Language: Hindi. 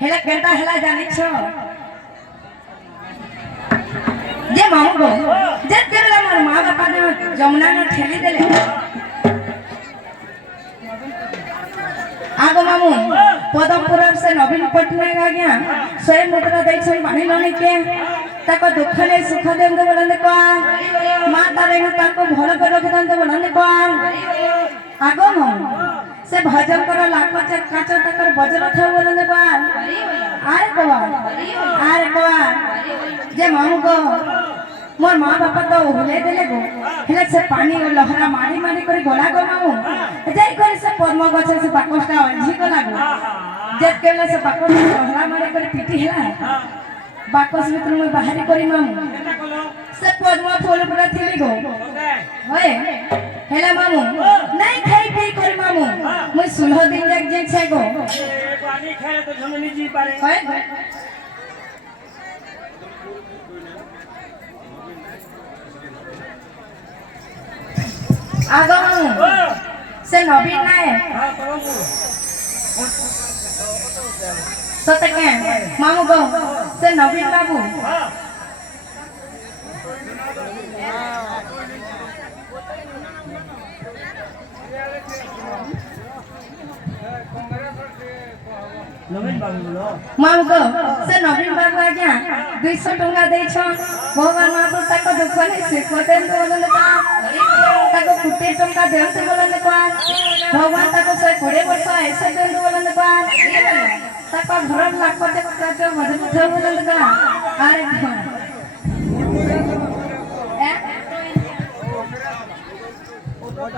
हेला केंटा हेला जानी छो जे मामू को जे केला मोर मां बापा ने जमुना ने ठेली देले आगो मामू पदमपुर से नवीन पटनायक आ गया स्वयं मुद्रा दे छन पानी नने के ताको दुख ने सुख देम तो बोलन को मां तारे ताको भलो कर रखन तो बोलन को आगो मामू से भजन करो लाख काचा तकर बजर था बोलन को आरे को जे मामू को मोर मां बापा तो हुले देले गो हेले से पानी लहरा मारी मारी करी गोला गो मामू जाई करे से पद्म गछ से पाकोस्टा अलझी गला गो जेत केले से पाकोस लहरा मारी करी पिटी हेला बाकस भीतर में बाहरी करी मामू से पद्म फूल पूरा थिली गो होए हेला मामू नहीं खाई पी करी मामू मुई 16 दिन जे छे गो पानी खाए तो झमनी जी पारे होए आगो से नवीन नाय सतके मामू गो से नवीन बाबू नवीन बाबू बोलो मामू गो से नवीन बाबू आ गया 200 टंका दे छ भगवान मा तो तक दुख ने से कोतेन तो बोलन का ताको कुटे टंका देन तो बोलन को भगवान ताको 120 वर्ष ऐसे देन तो बोलन को ताको घर लाख पते का जो मजबूत बोलन का अरे